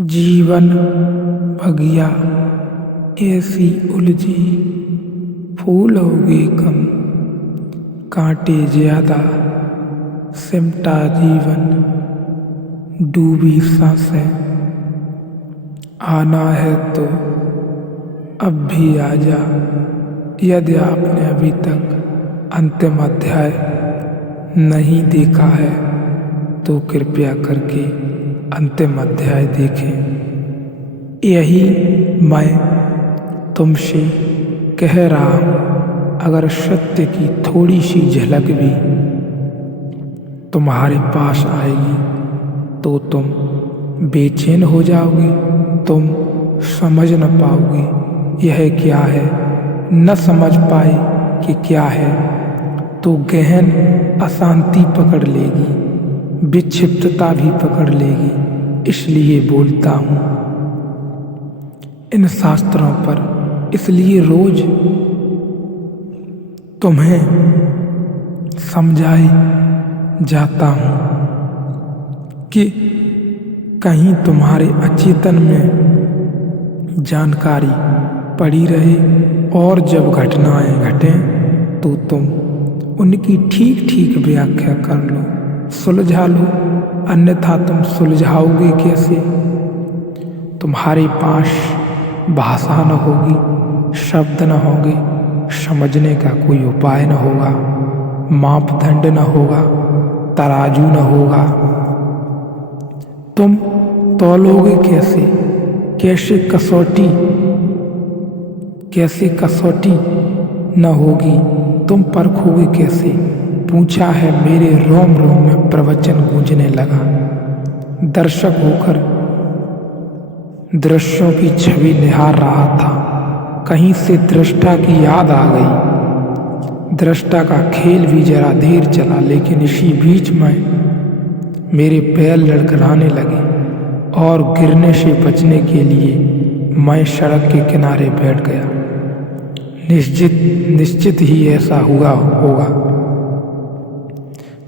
जीवन बगिया ऐसी उलझी, फूल होगे कम, कांटे ज्यादा, सिमटा जीवन, डूबी सांसें। आना है तो अब भी आजा, यदि आपने अभी तक अंतिम अध्याय नहीं देखा है तो कृपया करके अंतिम अध्याय देखें। यही मैं तुमसे कह रहा हूँ। अगर सत्य की थोड़ी सी झलक भी तुम्हारे पास आएगी तो तुम बेचैन हो जाओगे, तुम समझ न पाओगे यह क्या है। न समझ पाए कि क्या है तो गहन अशांति पकड़ लेगी, विक्षिप्तता भी पकड़ लेगी। इसलिए बोलता हूँ इन शास्त्रों पर, इसलिए रोज तुम्हें समझाए जाता हूँ कि कहीं तुम्हारे अचेतन में जानकारी पड़ी रहे और जब घटनाएं घटें तो तुम उनकी ठीक ठीक व्याख्या कर लो, सुलझा लो। अन्यथा तुम सुलझाओगे कैसे? तुम्हारे पास भाषा न होगी, शब्द न होंगे, समझने का कोई उपाय न होगा, मापदंड न होगा, तराजू न होगा। तुम तौलोगे कैसे? कैसे कसौटी न होगी, तुम परखोगे कैसे? पूछा है मेरे रोम रोम में प्रवचन गूंजने लगा। दर्शक होकर दृश्यों की छवि निहार रहा था। कहीं से दृष्टा की याद आ गई। दृष्टा का खेल भी जरा देर चला, लेकिन इसी बीच में मेरे पैर लड़खड़ाने लगे और गिरने से बचने के लिए मैं सड़क के किनारे बैठ गया। निश्चित ही ऐसा हुआ होगा।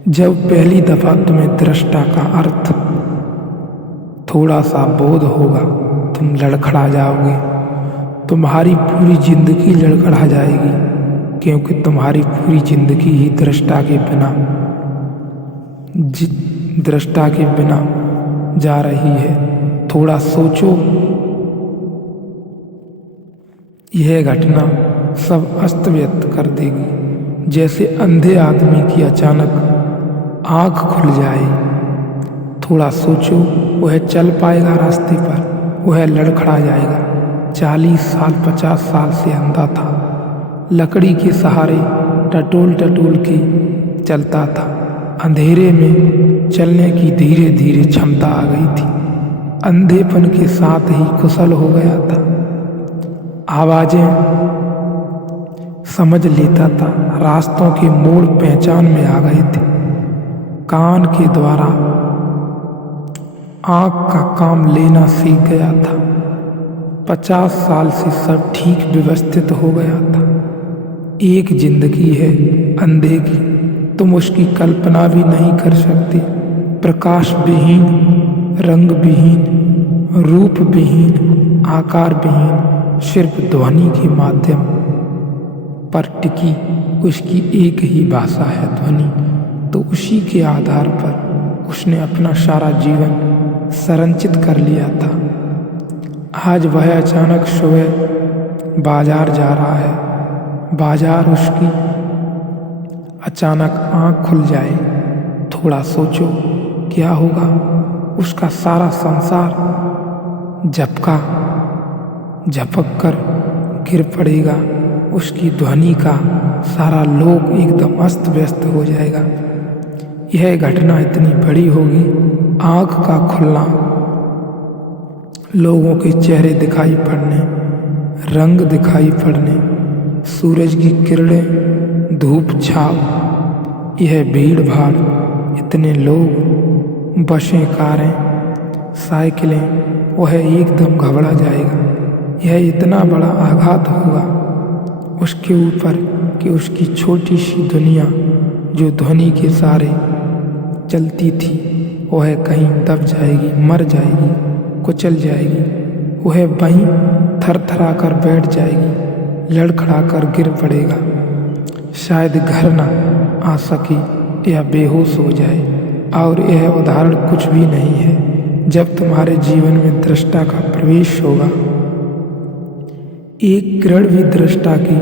जब पहली दफा तुम्हें दृष्टा का अर्थ थोड़ा सा बोध होगा, तुम लड़खड़ा जाओगे। तुम्हारी पूरी जिंदगी लड़खड़ा जाएगी, क्योंकि तुम्हारी पूरी जिंदगी ही दृष्टा के बिना जा रही है। थोड़ा सोचो, यह घटना सब अस्त व्यस्त कर देगी। जैसे अंधे आदमी की अचानक आंख खुल जाए। थोड़ा सोचो, वह चल पाएगा रास्ते पर? वह लड़खड़ा जाएगा। 40 साल 50 साल से अंधा था, लकड़ी के सहारे टटोल टटोल के चलता था। अंधेरे में चलने की धीरे धीरे क्षमता आ गई थी। अंधेपन के साथ ही कुशल हो गया था। आवाजें समझ लेता था, रास्तों के मोड़ पहचान में आ गए थे। कान के द्वारा आँख का काम लेना सीख गया था। 50 साल से सब ठीक व्यवस्थित हो गया था। एक जिंदगी है अंधे की, तुम उसकी कल्पना भी नहीं कर सकते। प्रकाश विहीन, रंग विहीन, रूप विहीन, आकार विहीन, सिर्फ ध्वनि के माध्यम पर टिकी उसकी एक ही भाषा है, ध्वनि। तो उसी के आधार पर उसने अपना सारा जीवन संरचित कर लिया था। आज वह अचानक सुबह बाजार जा रहा है। बाजार उसकी अचानक आँख खुल जाए, थोड़ा सोचो क्या होगा? उसका सारा संसार झपक कर गिर पड़ेगा। उसकी ध्वनि का सारा लोक एकदम अस्त व्यस्त हो जाएगा। यह घटना इतनी बड़ी होगी, आँख का खुलना, लोगों के चेहरे दिखाई पड़ने, रंग दिखाई पड़ने, सूरज की किरणें, धूप छाव, यह भीड़ भाड़, इतने लोग, बसें, कारें, साइकिलें, वह एकदम घबरा जाएगा। यह इतना बड़ा आघात होगा उसके ऊपर कि उसकी छोटी सी दुनिया जो ध्वनि के सारे चलती थी, वह कहीं दब जाएगी, मर जाएगी। कुचल जाएगी। वह वहीं थरथरा कर बैठ जाएगी, लड़खड़ाकर गिर पड़ेगा, शायद घर न आ सके या बेहोश हो जाए। और यह उदाहरण कुछ भी नहीं है। जब तुम्हारे जीवन में दृष्टा का प्रवेश होगा, एक किरण भी दृष्टा की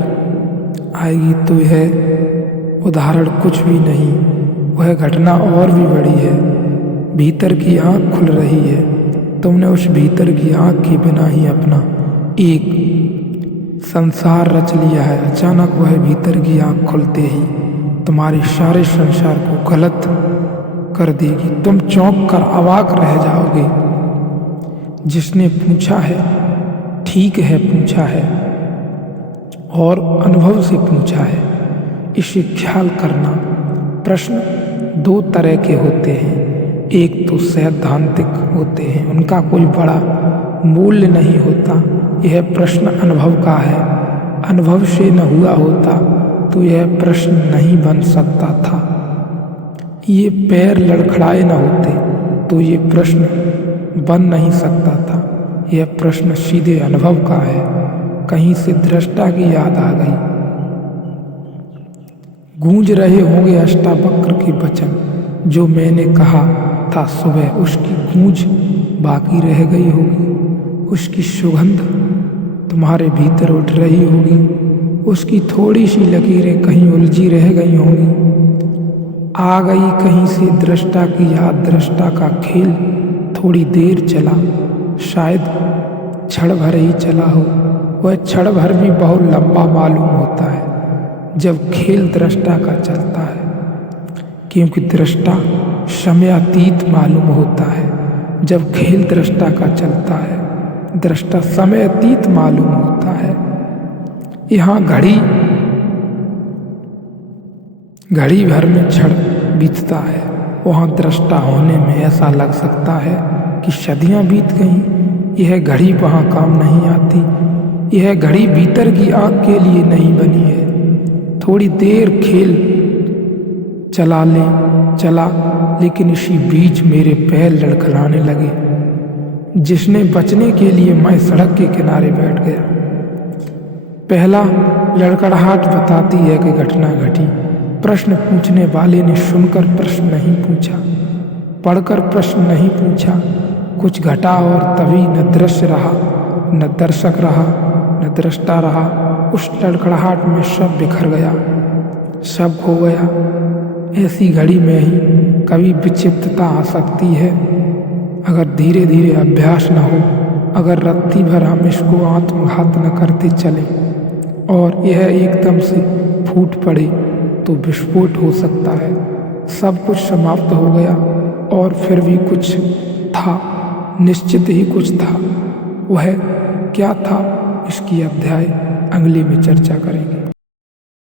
आएगी, तो यह उदाहरण कुछ भी नहीं, वह घटना और भी बड़ी है। भीतर की आँख खुल रही है। तुमने उस भीतर की आँख के बिना ही अपना एक संसार रच लिया है। अचानक वह भीतर की आँख खुलते ही तुम्हारे सारे संसार को गलत कर देगी। तुम चौंक कर अवाक रह जाओगे। जिसने पूछा है, ठीक है पूछा है, और अनुभव से पूछा है। इसे ख्याल करना, प्रश्न दो तरह के होते हैं। एक तो सैद्धांतिक होते हैं, उनका कोई बड़ा मूल्य नहीं होता। यह प्रश्न अनुभव का है। अनुभव से न हुआ होता तो यह प्रश्न नहीं बन सकता था। ये पैर लड़खड़ाए न होते तो ये प्रश्न बन नहीं सकता था। यह प्रश्न सीधे अनुभव का है। कहीं से दृष्टा की याद आ गई। गूंज रहे होंगे अष्टावक्र के वचन, जो मैंने कहा था सुबह। उसकी गूंज बाकी रह गई होगी। उसकी सुगंध तुम्हारे भीतर उठ रही होगी। उसकी थोड़ी सी लकीरें कहीं उलझी रह गई होंगी। आ गई कहीं से दृष्टा की याद। दृष्टा का खेल थोड़ी देर चला, शायद क्षण भर ही चला हो। वह क्षण भर भी बहुत लंबा मालूम होता है जब खेल दृष्टा का चलता है, क्योंकि दृष्टा समयातीत मालूम होता है। जब खेल दृष्टा का चलता है, दृष्टा समयातीत मालूम होता है। यहाँ घड़ी भर में क्षण बीतता है, वहाँ दृष्टा होने में ऐसा लग सकता है कि सदियाँ बीत गईं। यह घड़ी वहाँ काम नहीं आती। यह घड़ी भीतर की आँख के लिए नहीं बनी है। थोड़ी देर खेल चला, लेकिन इसी बीच मेरे पैर लड़खड़ाने लगे, जिसने बचने के लिए मैं सड़क के किनारे बैठ गया। पहला लड़खड़ाहट बताती है कि घटना घटी। प्रश्न पूछने वाले ने सुनकर प्रश्न नहीं पूछा, पढ़कर प्रश्न नहीं पूछा। कुछ घटा और तभी न दृश्य रहा, न दर्शक रहा, न दृष्टा रहा। उस लड़खड़ाहट में सब बिखर गया, सब खो गया। ऐसी घड़ी में ही कभी विक्षिप्तता आ सकती है, अगर धीरे धीरे अभ्यास न हो, अगर रत्ती भर हम इसको आत्मघात न करते चले और यह एकदम से फूट पड़े तो विस्फोट हो सकता है। सब कुछ समाप्त हो गया और फिर भी कुछ था, निश्चित ही कुछ था। वह क्या था, इसकी अध्याय अगले में चर्चा करेंगे।